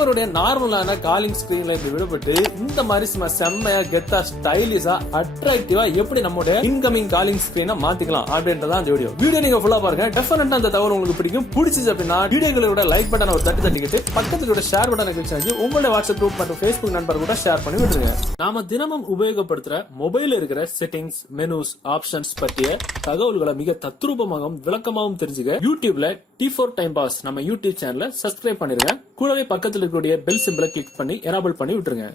உங்களுடைய நார்மலான காலிங் ஸ்கிரீன்ல இருந்து விடுபட்டு இந்த மாதிரி செம்மையா கெத்தா ஸ்டைலிஷா அட்ராக்டிவா எப்படி நம்மளுடைய இன்கமிங் காலிங் ஸ்கிரீனை மாத்திக்கலாம் அப்படின்றத அந்த வீடியோ நீங்க ஃபுல்லா பாருங்க. டெஃபினட்டா அந்த தகவல் உங்களுக்கு பிடிக்கும். பிடிச்சிச்சு அப்படின்னா வீடியோகளோட லைக் பட்டன் ஒரு தட்டி தட்டிக்கிட்டு பக்கத்துல ஷேர் பட்டனை கிளிக் செஞ்சு உங்களுடைய வாட்ஸ்அப் குரூப் மற்றும் Facebook நண்பர் கூட ஷேர் பண்ணி விட்டுருங்க. நாம தினமும் உபயோகப்படுத்துற மொபைல் இருக்கிற செட்டிங்ஸ், மெனுஸ், ஆப்ஷன்ஸ் பற்றிய தகவல்களை மிக தத்ரூபமாகவும் விளக்கமாகவும் தெரிஞ்சுக்க யூடியூப்ல T4Time Pass நம்ம யூடியூப் சேனலை சப்ஸ்கிரைப் பண்ணிருங்க. கூடவே பக்கத்தில் இருக்கக்கூடிய பெல் சிம்பிளை கிளிக் பண்ணி எனேபிள் பண்ணி விட்டுருங்க.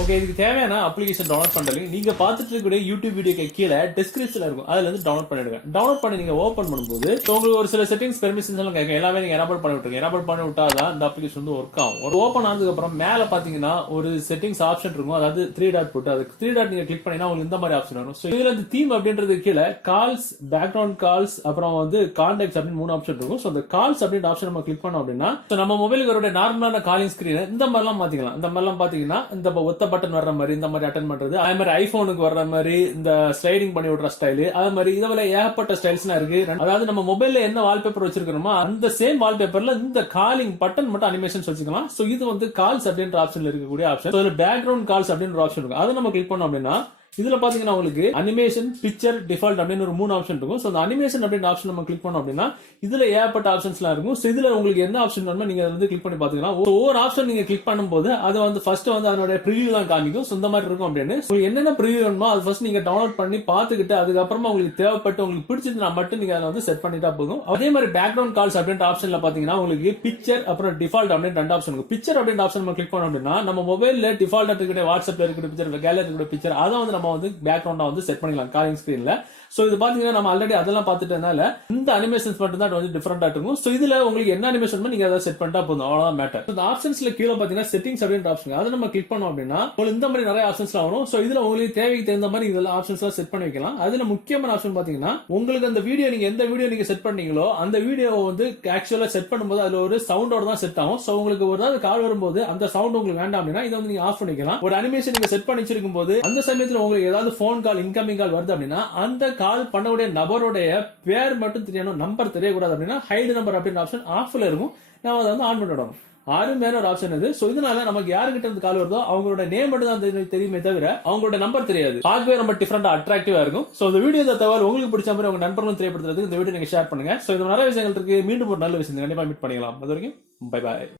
ஓகே, இதுக்கு தேவையான அப்ளிகேஷன் டவுன்லோட் பண்றீங்க. நீங்க பாத்துட்டு இருக்கக்கூடிய யூடியூப் வீடியோக்கு கீழே டிஸ்கிரிப்ஷன்ல இருக்கும், அதுல இருந்து டவுன்லோட் பண்ணிடுங்க. டவுன்லோட் பண்ணி நீங்க ஓபன் பண்ணும்போது உங்களுக்கு ஒரு சில செட்டிங்ஸ் பெர்மிஷன்ஸ் எல்லாம் கேட்கும். எல்லாமே நீங்க எனேபிள் பண்ணி விட்டுருங்க. எனேபிள் பண்ணி விட்டாதான் இந்த அப்ளிகேஷன் வந்து ஒர்க் ஆகும். ஒரு ஓபன் ஆனதுக்கு அப்புறம் மேல பாத்தீங்கன்னா ஒரு செட்டிங்ஸ் ஆப்ஷன் இருக்கும், அதாவது 3 டாட் போட்டு அதுக்கு 3 டாட் நீங்க கிளிக் பண்ணீங்கன்னா உங்களுக்கு இந்த மாதிரி ஆப்ஷன் வரும். சோ இதுல இந்த தீம் அப்படின்றது கீழே கால்ஸ், பேக்ரவுண்ட் கால்ஸ், அப்புறம் வந்து கான்டாக்ட்ஸ் அப்படின்னு 3 ஆப்ஷன் இருக்கும். சோ அந்த கால்ஸ் அப்படின்ற ஆப்ஷன் நம்ம கிளிக் பண்ணோம் அப்படின்னா நம்ம மொபைலுக்கு ஒரு நார்மலான காலிங் ஸ்கிரீன் இந்த மாதிரிலாம் மாத்திக்கலாம். இந்த மாதிரிலாம் பாத்தீங்கன்னா இந்த ஒத்த பட்டன் வர்ற மாதிரி இந்த மாதிரி அட்டன் பண்றது, அதே மாதிரி ஐபோனுக்கு வர்ற மாதிரி இந்த ஸ்லைடிங் பண்ணி விடுற ஸ்டைல், அதே மாதிரி இதுல ஏகப்பட்ட ஸ்டைல்ஸ் இருக்கு. அதாவது நம்ம மொபைல்ல என்ன வால்பேப்பர் வச்சிருக்கோமோ அந்த சேம் வால்பேப்பர்ல இந்த காலிங் பட்டன் மட்டும் அனிமேஷன் வச்சுக்கலாம். சோ இது வந்து கால்ஸ் அப்படின்ற ஆப்ஷன்ல இருக்கக்கூடிய ஆப்ஷன். பேக்ரவுண்ட் கால்ஸ் அப்படின்ற ஆப்ஷன் இருக்கும், அதை நம்ம கிளிக் பண்ணோம் அப்படின்னா இதுல பாத்தீங்கன்னா உங்களுக்கு அனிமேஷன், பிக்சர், டிஃபால்ட் அப்படின்னு ஒரு 3 ஆப்ஷன் இருக்கும். சோ அந்த அனிமேஷன் அப்படின்ற ஆப்ஷன் நம்ம கிளிக் பண்ணோம் அப்படின்னா இதுல ஏகப்பட்ட ஆப்ஷன்ஸ் எல்லாம் இருக்கும். சோ இதுல உங்களுக்கு என்ன ஆப்ஷன் வேணுமோ நீங்க வந்து கிளிக் பண்ணி பாத்துக்கலாம். ஒவ்வொரு ஆப்ஷன் நீங்க கிளிக் பண்ணும்போது அது வந்து ஃபர்ஸ்ட் வந்து அதோட ப்ரிவியூ தான் காமிக்கும். இந்த மாதிரி இருக்கும் அப்படின்னு என்னென்ன ப்ரிவியூ வேணுமோ அது ஃபர்ஸ்ட் நீங்க டவுன்லோட் பண்ணி பாத்துக்கிட்டு அதுக்கப்புறமா உங்களுக்கு தேவைப்பட்டு உங்களுக்கு பிடிச்சதுனா மட்டும் நீங்க அதை வந்து செட் பண்ணிட்டா போதும். அதே மாதிரி பேக்ரவுண்ட் கால்ஸ் அப்படின்ற ஆப்ஷன்ல பாத்தீங்கன்னா உங்களுக்கு பிக்சர் அப்புறம் டிஃபால்ட் அப்படின்னு 2 ஆப்ஷன் இருக்கும். பிக்சர் அப்படின்ற ஆப்ஷன் நம்ம கிளிக் பண்ணோம் அப்படின்னா நம்ம மொபைல்ல டிஃபால்ட் இருக்கிற வாட்ஸ்அப்ல இருக்கிற பிக்சர், கேலரி இருக்கிற பிக்சர் அதை வந்து நம்ம வந்து பேக்ரவுண்ட் வந்து செட் பண்ணிக்கலாம் காலிங் ஸ்கிரீன்ல. சோ இது பாத்தீங்கன்னா நம்ம ஆல்ரெடி அதெல்லாம் பார்த்துட்டனால இந்த அனிமேஷன்ஸ் மட்டும் தான் வந்து டிஃபரெண்டா இருக்கும். சோ இதுல உங்களுக்கு என்ன அனிமேஷன் நீங்க அதை செட் பண்ணிட்டா போதும், அவ்வளவுதான் மேட்டர். இந்த ஆப்ஷன்ஸ்ல கீழே பாத்தீங்கன்னா செட்டிங்ஸ் அப்படின்ற ஆப்ஷன், அதை நம்ம கிளிக் பண்ணோம் அப்படின்னா உங்களுக்கு இந்த மாதிரி நிறைய ஆப்ஷன்ஸ் வரும். சோ இதுல உங்களுக்கு தேவைக்கு தகுந்த மாதிரி இதெல்லாம் ஆப்ஷன்ஸ் எல்லாம் செட் பண்ணி வைக்கலாம். அதுல முக்கியமான ஆப்ஷன் பாத்தீங்கன்னா உங்களுக்கு அந்த வீடியோ நீங்க எந்த வீடியோ நீங்க செட் பண்ணீங்களோ அந்த வீடியோ வந்து ஆக்சுவலா செட் பண்ணும்போது அதுல ஒரு சவுண்டோட தான் செட் ஆகும். சோ உங்களுக்கு ஒரு ஏதாவது கால் வரும்போது அந்த சவுண்ட் உங்களுக்கு வேண்டாம் அப்படின்னா இதை வந்து நீங்க ஆஃப் பண்ணிக்கலாம். ஒரு அனிமேஷன் நீங்க செட் பண்ணி வச்சிருக்கும் போது அந்த சமயத்துல உங்களுக்கு ஏதாவது போன் கால், இன்கமிங் கால் வருது அப்படின்னா அந்த கால் பண்ணக்கூடிய நபருடைய பேர் மட்டும் தெரியணும், நம்பர் தெரியக்கூடாது அப்படின்னா ஹைட் நம்பர் அப்படின்ற ஆப்ஷன் ஆஃப்ல இருக்கும். நம்ம அதை வந்து ஆன் பண்ணிடணும். அருமையான ஒரு ஆப்ஷன் இது. சோ இதனால நமக்கு யாருக்கிட்ட இருந்து கால் வருதோ அவங்களோட நேம் மட்டும் தான் தெரியுமே தவிர அவங்களோட நம்பர் தெரியாது. பார்க்கவே ரொம்ப டிஃபரெண்டா அட்ராக்டிவா இருக்கும். சோ இந்த வீடியோ தகவல் உங்களுக்கு பிடிச்ச மாதிரி உங்க நண்பர்களும் தெரியப்படுத்துறதுக்கு இந்த வீடியோ நீங்க ஷேர் பண்ணுங்க. சோ இது நிறைய விஷயங்கள் இருக்கு. மீண்டும் ஒரு நல்ல விஷயம் கண்டிப்பா மீட் பண்ணிக்கலாம். அது வரைக்கும் பை பாய்.